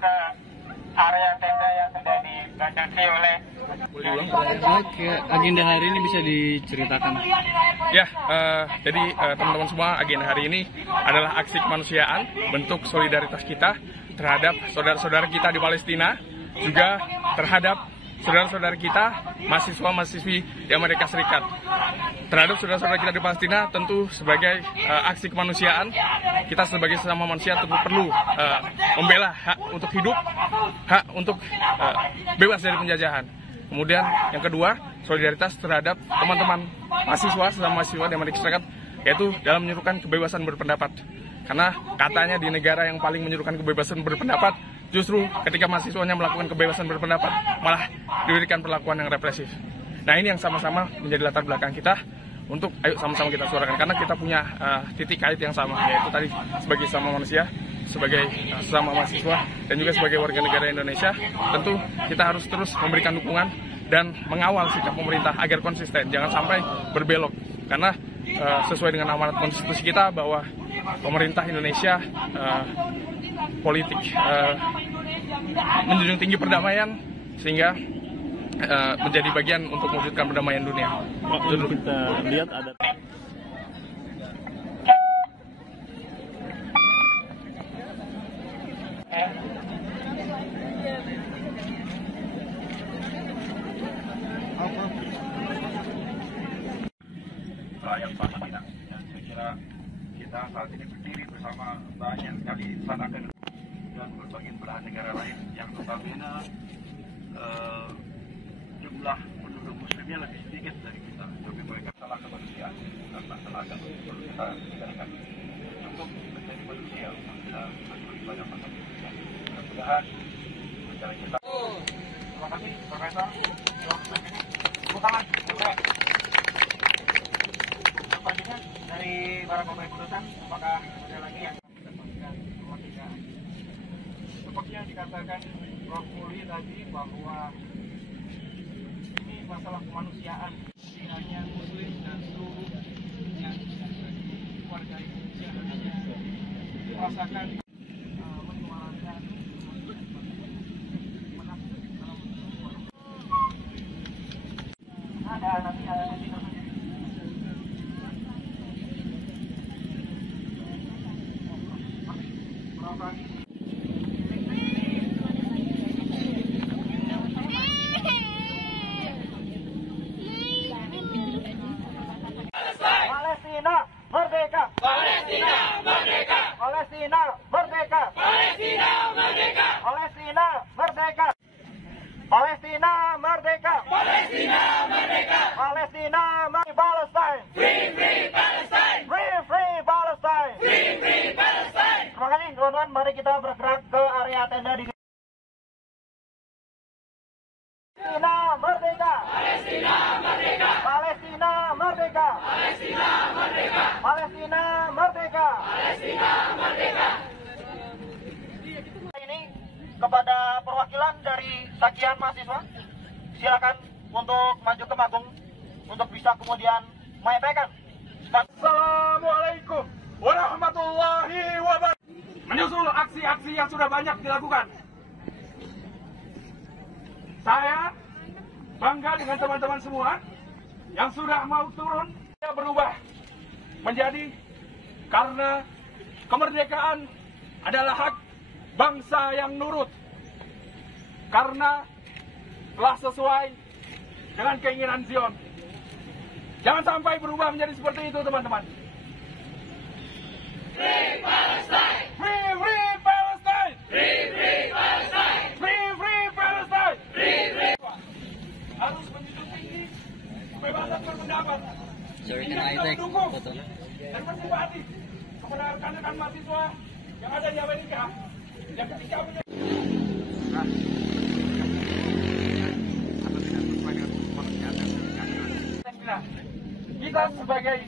ke area tenda yang sudah dibatasi oleh. Oke, agenda hari ini bisa diceritakan? Ya, jadi teman-teman semua, agenda hari ini adalah aksi kemanusiaan, bentuk solidaritas kita terhadap saudara-saudara kita di Palestina, juga terhadap saudara-saudara kita, mahasiswa-mahasiswi di Amerika Serikat. Terhadap saudara-saudara kita di Palestina, tentu sebagai aksi kemanusiaan, kita sebagai sesama manusia tentu perlu membela hak untuk hidup, hak untuk bebas dari penjajahan. Kemudian yang kedua, solidaritas terhadap teman-teman mahasiswa, sesama mahasiswa di Amerika Serikat, yaitu dalam menyerukan kebebasan berpendapat. Karena katanya di negara yang paling menyerukan kebebasan berpendapat, justru ketika mahasiswanya melakukan kebebasan berpendapat, malah diberikan perlakuan yang represif. Nah, ini yang sama-sama menjadi latar belakang kita untuk ayo sama-sama kita suarakan. Karena kita punya titik kait yang sama, yaitu tadi sebagai sesama manusia, sebagai sesama mahasiswa, dan juga sebagai warga negara Indonesia, tentu kita harus terus memberikan dukungan dan mengawal sikap pemerintah agar konsisten, jangan sampai berbelok. Karena sesuai dengan amanat konstitusi kita bahwa pemerintah Indonesia politik menjunjung tinggi perdamaian, sehingga menjadi bagian untuk mewujudkan perdamaian dunia. Waktu kita lihat ada yang Palestina. Saya kira kita saat ini berdiri bersama banyak sekali insan akademik dan berbagai belahan negara lain yang notabene jumlah penduduk muslimnya lebih sedikit dari kita, tapi mereka salah kemanusiaan karena tenaga perlu kita bicarakan untuk menjadi manusia, untuk kita lebih banyak manusia. Mudah-mudahan bicara kita. Terima kasih, Profesor. Tepuk tangan. Selanjutnya dari para pemain putusan, apakah ada lagi yang mendapatkan kemerdekaan? Seperti yang dikatakan Prof. Muli tadi, bahwa ini masalah kemanusiaan, jadi hanya muslim dan seluruh yang warga Indonesia merasakan menyuarakan nanti ada Palestina merdeka! Palestina merdeka! Palestina merdeka! Palestina merdeka! Palestina merdeka! Palestina merdeka! Palestina merdeka! Palestina Palestine! Free free Palestine! Free free Palestine! Free free Palestine! Terima kasih teman-teman, mari kita bergerak ke area tenda di Palestina merdeka! Palestina merdeka! Palestina merdeka! Palestina merdeka! Palestina merdeka! Palestina merdeka! Ini kepada perwakilan dari sekian mahasiswa, silakan untuk maju ke panggung untuk bisa kemudian menyampaikan. Assalamualaikum warahmatullahi wabarakatuh. Menyusul aksi-aksi yang sudah banyak dilakukan, saya bangga dengan teman-teman semua yang sudah mau turun berubah menjadi, karena kemerdekaan adalah hak bangsa yang nurut, karena telah sesuai dengan keinginan Zion. Jangan sampai berubah menjadi seperti itu, teman-teman. Free Palestine! Free free Palestine! Free free Palestine! Free free Palestine! Free free! Harus menjunjung tinggi kebebasan berpendapat. Kita mendukung dan bersimpati kepada rekan-rekan mahasiswa yang ada di Amerika yang ketika kita sebagai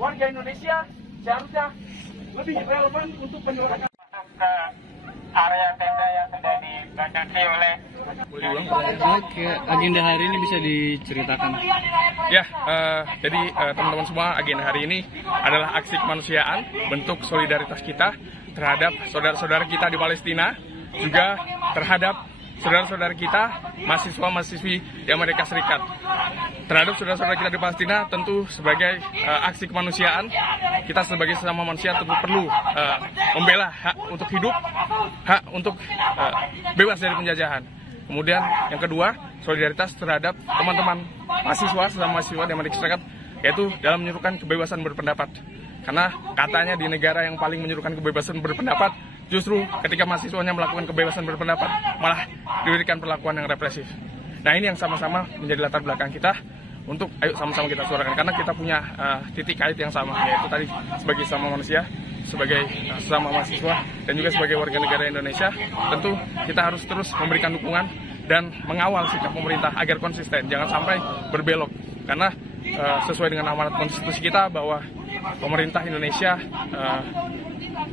warga Indonesia seharusnya lebih relevan untuk menyuarakan ke area tenda yang sudah dibatasi oleh. Oke, agenda hari ini bisa diceritakan? Ya, jadi teman-teman semua, agenda hari ini adalah aksi kemanusiaan, bentuk solidaritas kita terhadap saudara-saudara kita di Palestina, juga terhadap saudara-saudara kita, mahasiswa-mahasiswi di Amerika Serikat. Terhadap saudara-saudara kita di Palestina, tentu sebagai aksi kemanusiaan, kita sebagai sesama manusia tentu perlu membela hak untuk hidup, hak untuk bebas dari penjajahan. Kemudian yang kedua, solidaritas terhadap teman-teman mahasiswa, sesama mahasiswa di Amerika Serikat, yaitu dalam menyerukan kebebasan berpendapat. Karena katanya di negara yang paling menyerukan kebebasan berpendapat, justru ketika mahasiswanya melakukan kebebasan berpendapat, malah diberikan perlakuan yang represif. Nah, ini yang sama-sama menjadi latar belakang kita untuk ayo sama-sama kita suarakan. Karena kita punya titik kait yang sama, yaitu tadi sebagai sesama manusia, sebagai sesama mahasiswa, dan juga sebagai warga negara Indonesia, tentu kita harus terus memberikan dukungan dan mengawal sikap pemerintah agar konsisten, jangan sampai berbelok. Karena sesuai dengan amanat konstitusi kita bahwa pemerintah Indonesia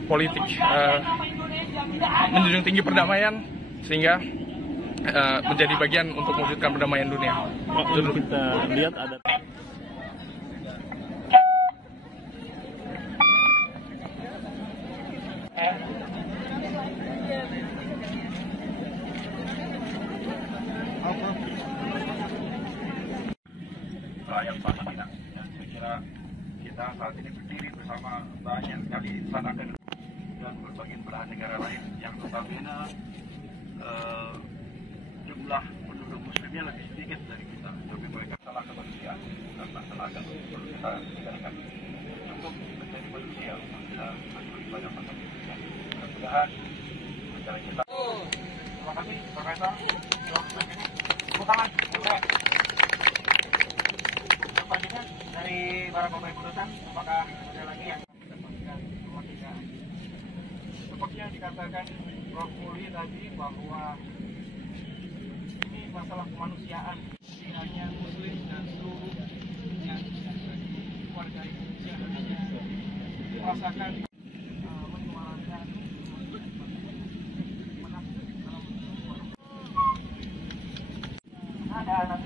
politik menjunjung tinggi perdamaian, sehingga menjadi bagian untuk mewujudkan perdamaian dunia. Dulu kita lihat ada yang Palestina. Saya kira kita saat ini berdiri bersama banyak sekali insan akademik dan berbagai belahan negara lain yang notabene jumlah penduduk muslimnya lebih sedikit dari kita, tapi mereka salah kemanusiaan dan masalah agama perlu kita bicarakan untuk menjadi manusia, untuk kita lebih banyak manusia. Mudah-mudahan acara kita. Terima kasih, Profesor. Tepuk tangan. Selanjutnya dari para pemain putusan, apakah ada lagi yang mendapatkan kemerdekaan? Seperti yang dikatakan Prof. Muli tadi, bahwa ini masalah kemanusiaan, jadi hanya muslim dan seluruh yang warga Indonesia harusnya merasakan menyuarakan ada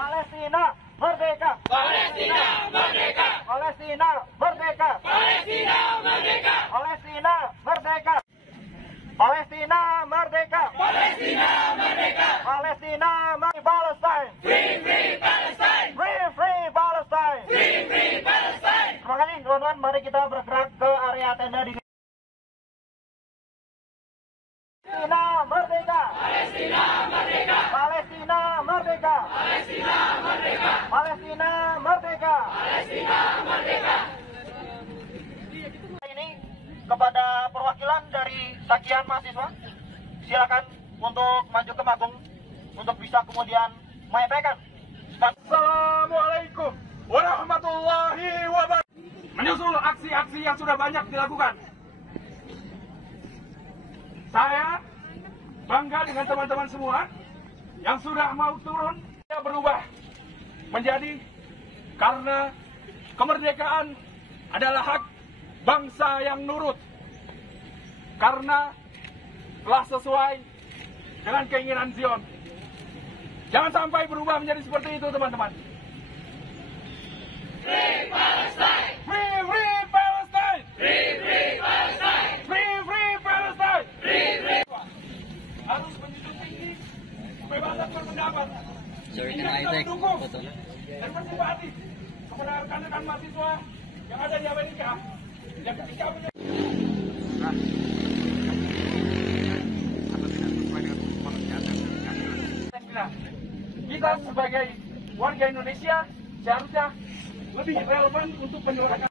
Palestina merdeka! Palestina merdeka! Palestina merdeka! Palestina merdeka! Palestina merdeka! Palestina merdeka! Palestina merdeka! Palestina merdeka! Palestine! Free free Palestine! Free free Palestine! Free free Palestine! Terima kasih teman-teman, mari kita bergerak ke area tenda di Palestina merdeka! Palestina merdeka! Palestina merdeka! Palestina merdeka! Palestina merdeka! Palestina merdeka! Ini kepada perwakilan dari sekian mahasiswa, silakan untuk maju ke panggung untuk bisa kemudian menyampaikan. Assalamualaikum warahmatullahi wabarakatuh. Menyusul aksi-aksi yang sudah banyak dilakukan, saya bangga dengan teman-teman semua yang sudah mau turun. Saya berubah menjadi karena kemerdekaan adalah hak bangsa yang nurut, karena telah sesuai dengan keinginan Zion. Jangan sampai berubah menjadi seperti itu, teman-teman. Free Palestine! Free free Palestine! Free free Palestine! Free free Palestine! Free free. Harus menjunjung tinggi kebebasan berpendapat. Hingga kita mendukung dan bersimpati kepada rekan-rekan mahasiswa yang ada di Amerika yang ketika kita sebagai warga Indonesia seharusnya lebih relevan untuk menyuarakan